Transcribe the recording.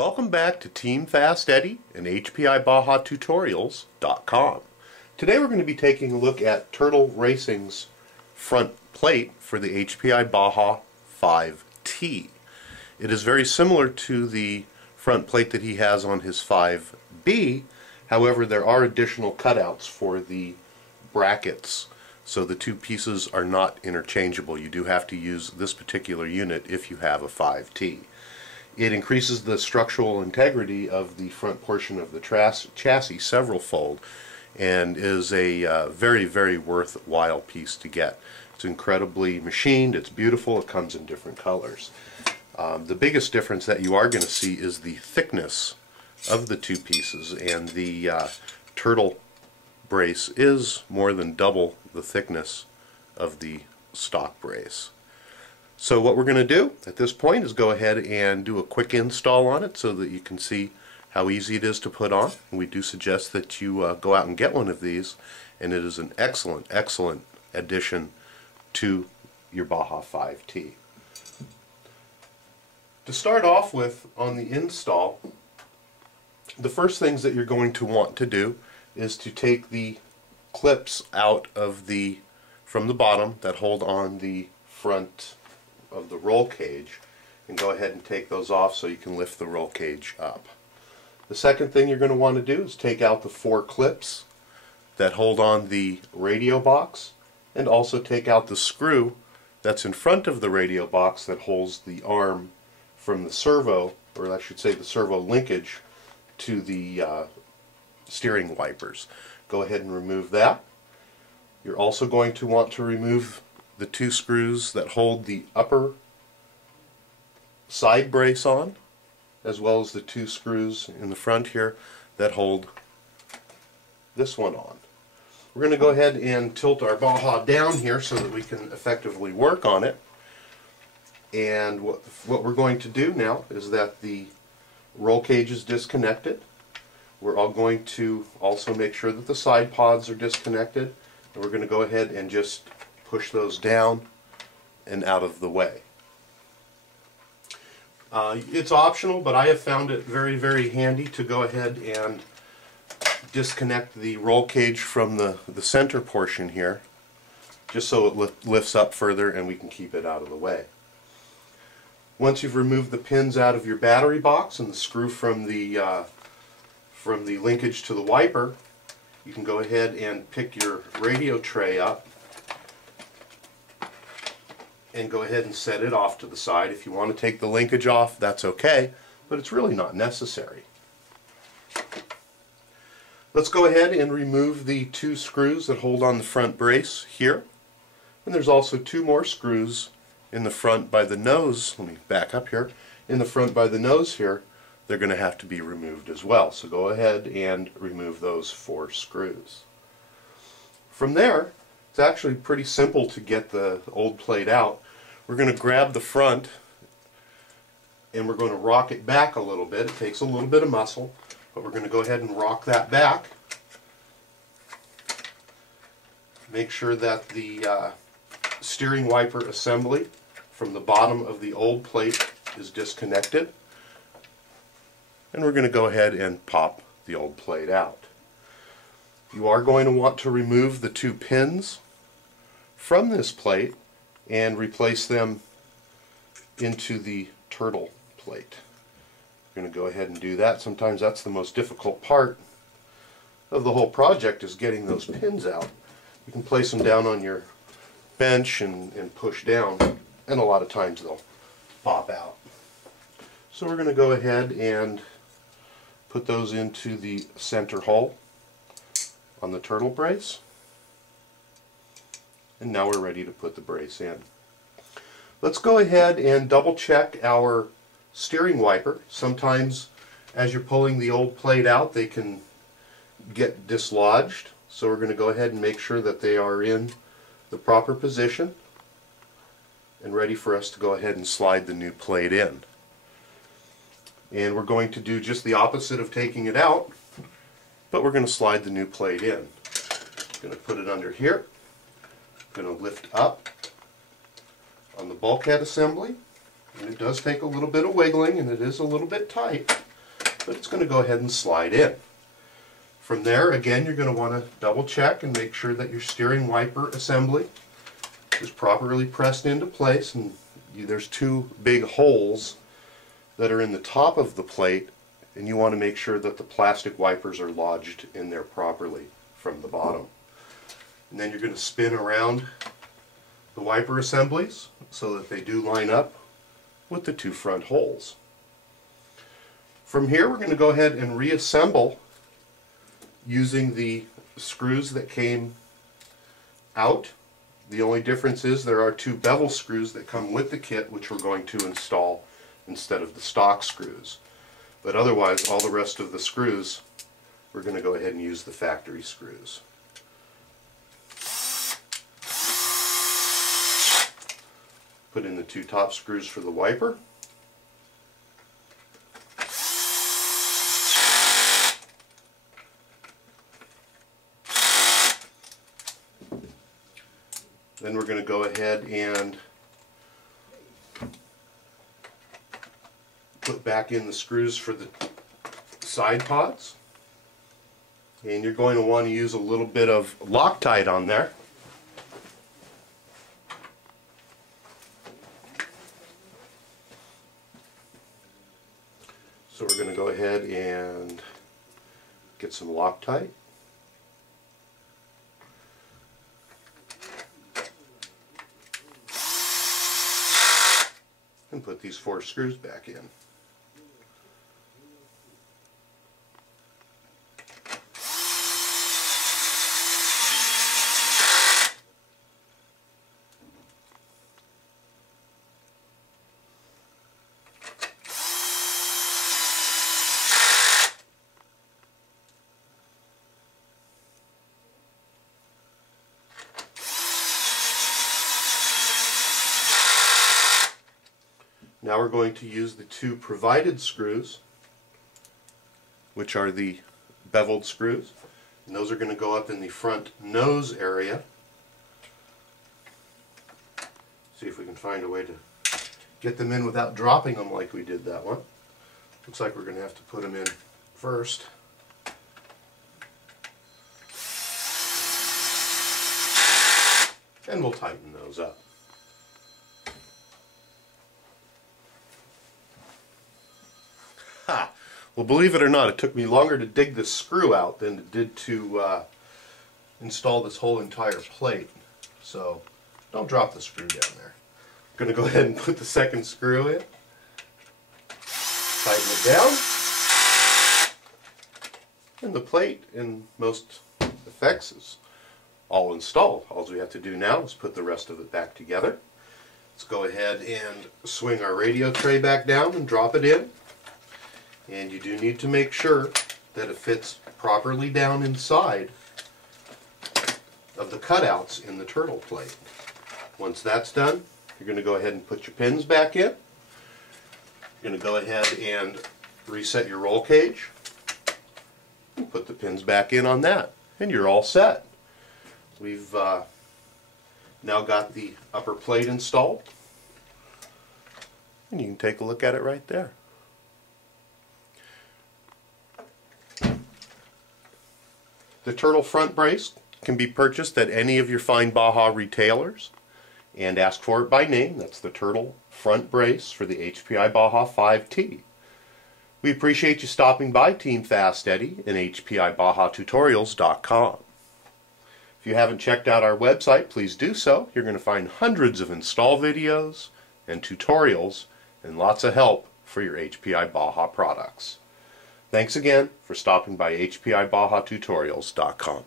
Welcome back to Team FastEddy and HPI Baja Tutorials.com. Today we're going to be taking a look at Turtle Racing's front plate for the HPI Baja 5T. It is very similar to the front plate that he has on his 5B, however there are additional cutouts for the brackets, so the two pieces are not interchangeable. You do have to use this particular unit if you have a 5T. It increases the structural integrity of the front portion of the chassis several-fold and is a very, very worthwhile piece to get. It's incredibly machined, it's beautiful, it comes in different colors. The biggest difference that you are going to see is the thickness of the two pieces, and the turtle brace is more than double the thickness of the stock brace. So what we're going to do at this point is go ahead and do a quick install on it so that you can see how easy it is to put on. We do suggest that you go out and get one of these, and it is an excellent, excellent addition to your Baja 5T. To start off with on the install, the first things that you're going to want to do is to take the clips out of from the bottom that hold on the front of the roll cage, and go ahead and take those off so you can lift the roll cage up. The second thing you're going to want to do is take out the 4 clips that hold on the radio box, and also take out the screw that's in front of the radio box that holds the arm from the servo, or I should say the servo linkage, to the steering wipers. Go ahead and remove that. You're also going to want to remove the 2 screws that hold the upper side brace on, as well as the 2 screws in the front here that hold this one on. We're going to go ahead and tilt our Baja down here so that we can effectively work on it. And what we're going to do now is that the roll cage is disconnected. We're all going to also make sure that the side pods are disconnected, and we're going to go ahead and just push those down and out of the way. It's optional, but I have found it very, very handy to go ahead and disconnect the roll cage from the center portion here, just so it lifts up further and we can keep it out of the way. Once you've removed the pins out of your battery box and the screw from the linkage to the wiper, you can go ahead and pick your radio tray up and go ahead and set it off to the side. If you want to take the linkage off, that's okay, but it's really not necessary. Let's go ahead and remove the 2 screws that hold on the front brace here. And there's also 2 more screws in the front by the nose. Let me back up here. In the front by the nose here, they're going to have to be removed as well. So go ahead and remove those 4 screws. From there, it's actually pretty simple to get the old plate out. We're going to grab the front and we're going to rock it back a little bit. It takes a little bit of muscle, but we're going to go ahead and rock that back. Make sure that the steering wiper assembly from the bottom of the old plate is disconnected. And we're going to go ahead and pop the old plate out. You are going to want to remove the 2 pins from this plate and replace them into the turtle plate. We're going to go ahead and do that. Sometimes that's the most difficult part of the whole project, is getting those pins out. You can place them down on your bench and push down, and a lot of times they'll pop out. So we're going to go ahead and put those into the center hole on the turtle brace, and now we're ready to put the brace in. Let's go ahead and double check our steering wiper. Sometimes as you're pulling the old plate out, they can get dislodged, so we're going to go ahead and make sure that they are in the proper position and ready for us to go ahead and slide the new plate in. And we're going to do just the opposite of taking it out, but we're going to slide the new plate in. I'm going to put it under here. I'm going to lift up on the bulkhead assembly, and it does take a little bit of wiggling and it is a little bit tight, but it's going to go ahead and slide in. From there, again, you're going to want to double check and make sure that your steering wiper assembly is properly pressed into place, and there's two big holes that are in the top of the plate, and you want to make sure that the plastic wipers are lodged in there properly from the bottom. And then you're going to spin around the wiper assemblies so that they do line up with the two front holes. From here, we're going to go ahead and reassemble using the screws that came out. The only difference is there are two bevel screws that come with the kit, which we're going to install instead of the stock screws. But otherwise, all the rest of the screws, we're going to go ahead and use the factory screws. Put in the two top screws for the wiper. Then we're going to go ahead and put back in the screws for the side pods. And you're going to want to use a little bit of Loctite on there. So we're going to go ahead and get some Loctite. And put these four screws back in. Now we're going to use the two provided screws, which are the beveled screws, and those are going to go up in the front nose area. See if we can find a way to get them in without dropping them like we did that one. Looks like we're going to have to put them in first. And we'll tighten those up. Well, believe it or not, it took me longer to dig this screw out than it did to install this whole entire plate. So don't drop the screw down there. I'm going to go ahead and put the second screw in. Tighten it down. And the plate, in most effects, is all installed. All we have to do now is put the rest of it back together. Let's go ahead and swing our radio tray back down and drop it in. And you do need to make sure that it fits properly down inside of the cutouts in the turtle plate. Once that's done, you're going to go ahead and put your pins back in. You're going to go ahead and reset your roll cage and put the pins back in on that, and you're all set. We've now got the upper plate installed, and you can take a look at it right there. The turtle front brace can be purchased at any of your fine Baja retailers, and ask for it by name. That's the turtle front brace for the HPI Baja 5T. We appreciate you stopping by Team FastEddy and HPIBajaTutorials.com. If you haven't checked out our website, please do so. You're going to find hundreds of install videos and tutorials and lots of help for your HPI Baja products. Thanks again for stopping by HPIBajaTutorials.com.